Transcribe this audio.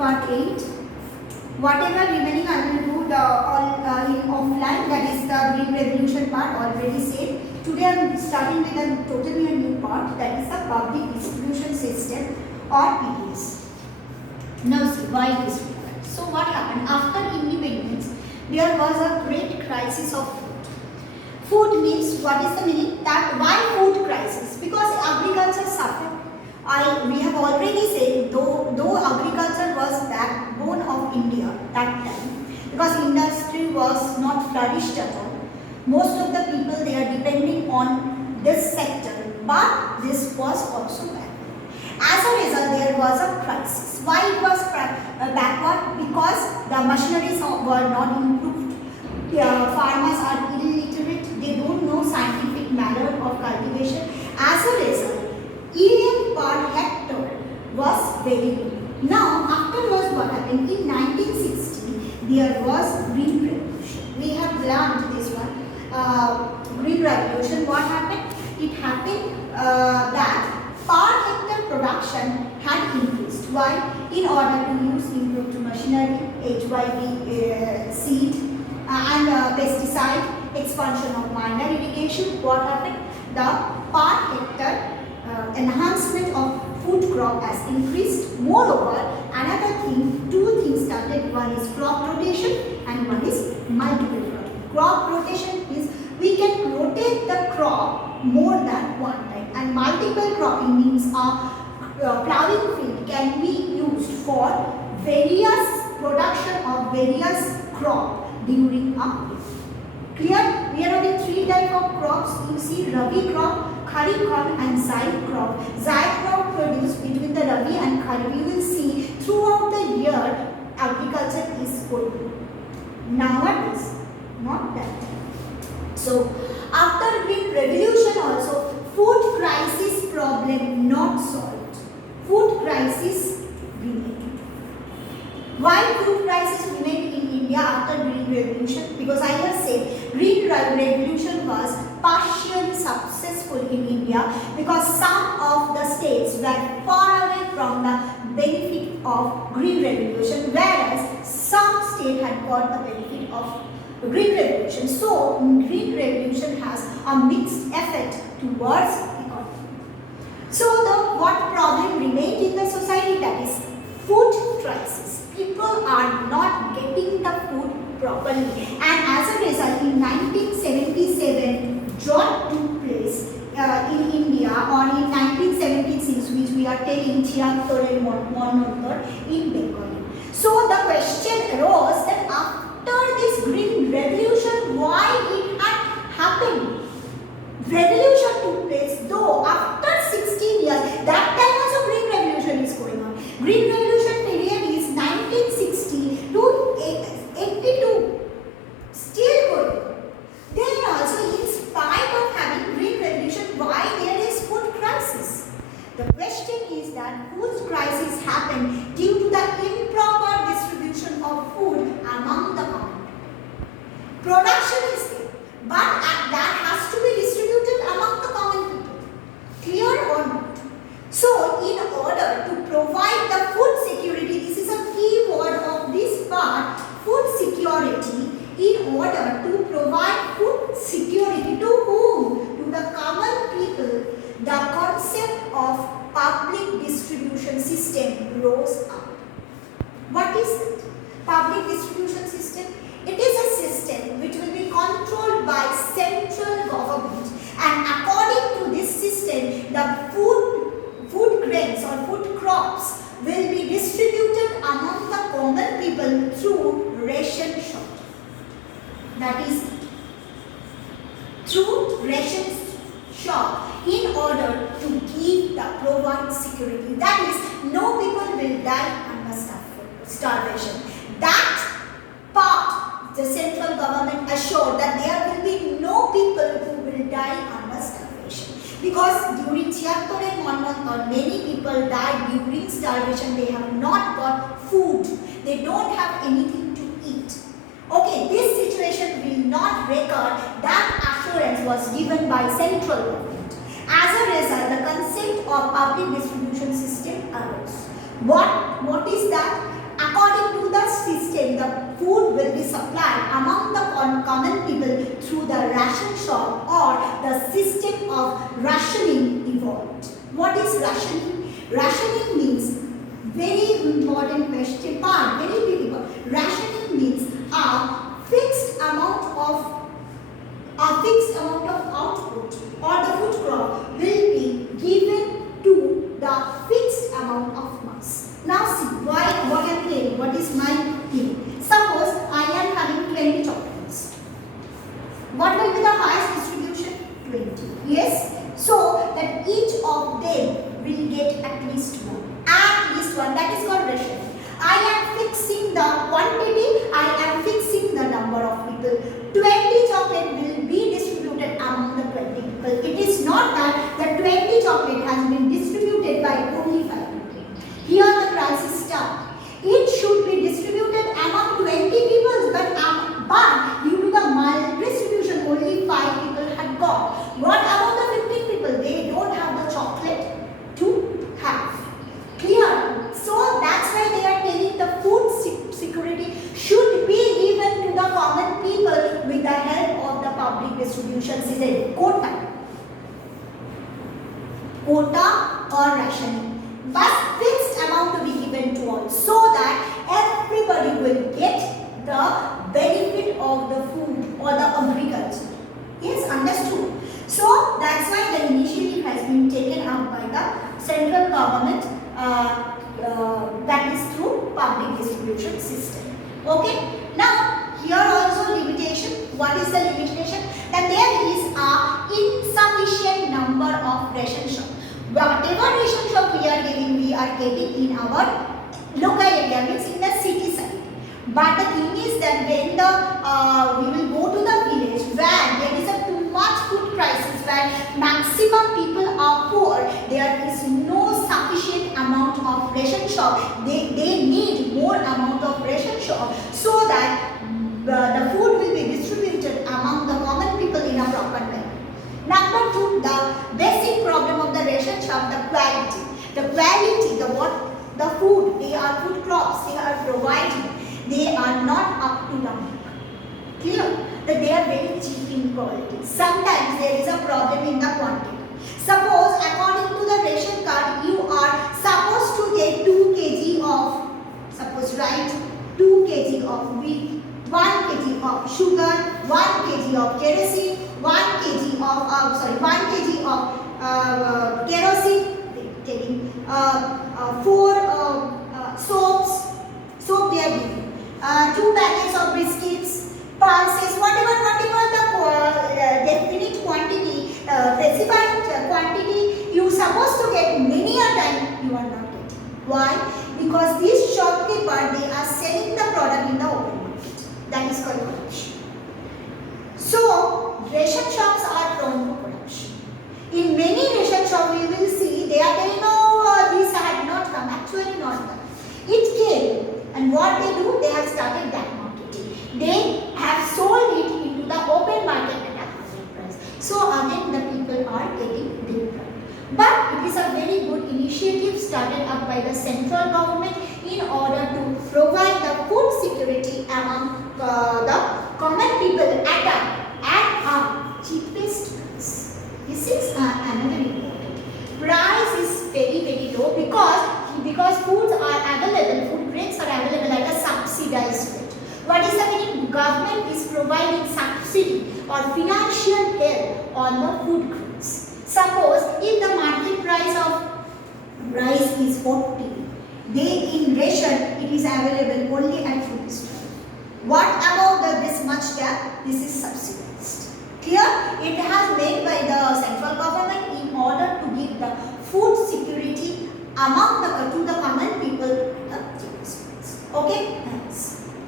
part 8. Whatever remaining I will do the in offline, that is the Green Revolution part already said. Today I am starting with a totally a new part, that is the Public Distribution System or PDS. Now see why this required. So what happened after independence? There was a great crisis of food. Food means, what is the meaning? That why food crisis? Because agriculture suffered. We have already said, though agriculture was backbone of India that time, because industry was not flourished at all. Most of the people, they are depending on this sector, but this was also bad. As a result, there was a crisis. Why it was backward? Because the machineries were not improved. Farmers are illiterate. They don't know scientific manner of cultivation. As a result, yield per hectare was very low. Now, afterwards, what happened? In 1960, there was Green Revolution. We have learned this one. Green Revolution, what happened? It happened that per hectare production had increased. Why? In order to use improved machinery, HYB seed and pesticide, expansion of minor irrigation. What happened? The per hectare enhancement of food crop has increased. Moreover, another thing, two things started. One is crop rotation and one is multiple cropping. Crop rotation is we can rotate the crop more than one time, and multiple cropping means a plowing field can be used for various production of various crop during a year. Clear? We are having three types of crops. You see Rabi crop, Kharif crop and Zaid crop. Zaid crop produced between the Rabi and Kharif. You will see throughout the year agriculture is good. Nowadays, not that. So, after Green Revolution also, food crisis problem not solved. Food crisis remained. Why food crisis remained in India after Green Revolution? Because I have said Green Revolution was partially successful in India because some of the states were far away from the benefit of Green Revolution, whereas some states had got the benefit of Green Revolution. So, Green Revolution has a mixed effect towards economy. So, what problem remained in the society? That is food crisis. People are not getting the food properly, and as a result, in 1977, drought took place in India, or in 1976, which we are telling Chiattore Monottor in Bengali. So, the question arose that after this Green Revolution, why it had happened? Revolution took place, though after 16 years, that time also Green Revolution is going on. Green Revolution period is 1960 to 82, still going on. Then also, in spite of having Green Revolution, why there is food crisis? The question is that food crisis happened due to the improper distribution of food among the common people. Production is there, but that has to be distributed among the common people. Clear or not? So, in order to provide the food security, this is a key word of this part, food security. In order to provide food security to whom? To the common people, the concept of public distribution system rose up. What is it? Public distribution system? It is a system which will be controlled by central government, and according to this system, the food grains or food crops will be distributed among the common people through ration shop. That is through ration shop, in order to give the provide security. That is, no people will die under starvation. That part, the central government assured that there will be no people who will die under starvation. Because during Chiattore Monottor, many people died during starvation. They have not got food. They don't have anything to eat. Okay, this situation will not record. That assurance was given by central government. As a result, the concept of public distribution system arose. What is that? According to the system, the food will be supplied among the common people through the ration shop or the system of rationing evolved. What is rationing? Rationing means very important question part, very big part. Rationing means a fixed amount of output or the food crop will be given to the fixed amount of mass. Now see, what I am saying, what is my thing? Suppose I am having 20 chocolates. What will be the highest distribution? 20. Yes? So that each of them will get at least one. At least one. That is called ration. I am fixing the quantity. I am fixing the number of people. 20 chocolate will be distributed among the 20 people. It is not that the 20 chocolate has been distributed by only 5 people. Here the crisis starts. It should be distributed among 20 people, but due to the maldistribution, only 5 people had got. What about the 15 people? They don't have the chocolate to have. Clear? So that's why they are telling the food security should be given to the common people with the help of the public distribution system. Quota or rationing. But fixed amount to be given to all so that everybody will get the benefit of the food or the agriculture. Yes, understood. So that's why the initiative has been taken up by the central government, that is through public distribution system. Okay. Now here also limitation. What is the limitation? That there is a insufficient number of ration shops. Whatever ration shop we are getting in our local area, means in the city side. But the thing is that when we will go to the village where there is a too much food crisis, where maximum people are poor, there is no sufficient amount of ration shop. They need more amount of ration shop so that the food will be distributed among the common people in a proper way. Number 2, the basic problem of the ration shop, the quality. The quality, the food, they are food crops, they are providing, they are not up to the mark. Clear? That they are very cheap in quality. Sometimes there is a problem in the quantity. Suppose according to the ration card, you are supposed to get 2 kg of, suppose write 2 kg of wheat, 1 kg of sugar, 1 kg of kerosene, 1 kg of kerosene, taking 4 soap they are giving, 2 packets of biscuits, pulses, whatever the definite quantity, specified quantity you supposed to get many a time, you are not getting. Why? Because these shopkeeper, they are selling the product in the open market. That is called corruption. So ration shops are prone to corruption. In many ration shops we will see they are telling, no, this had not come, actually not come. It came, and what they do, they have started that marketing. They have sold it into the open market at a higher price. So again the people are getting deprived. But it is a very good initiative started up by the central government in order to provide the food security among the common people at a cheapest price. This is another important. Price is very low because foods are available, food grains are available at a subsidized rate. What is the meaning? Government is providing subsidy or financial help on the food grains. Suppose if the market price of rice is 40, in ration it is available only at rupees 12. What about this much gap? This is subsidized. Here it has made by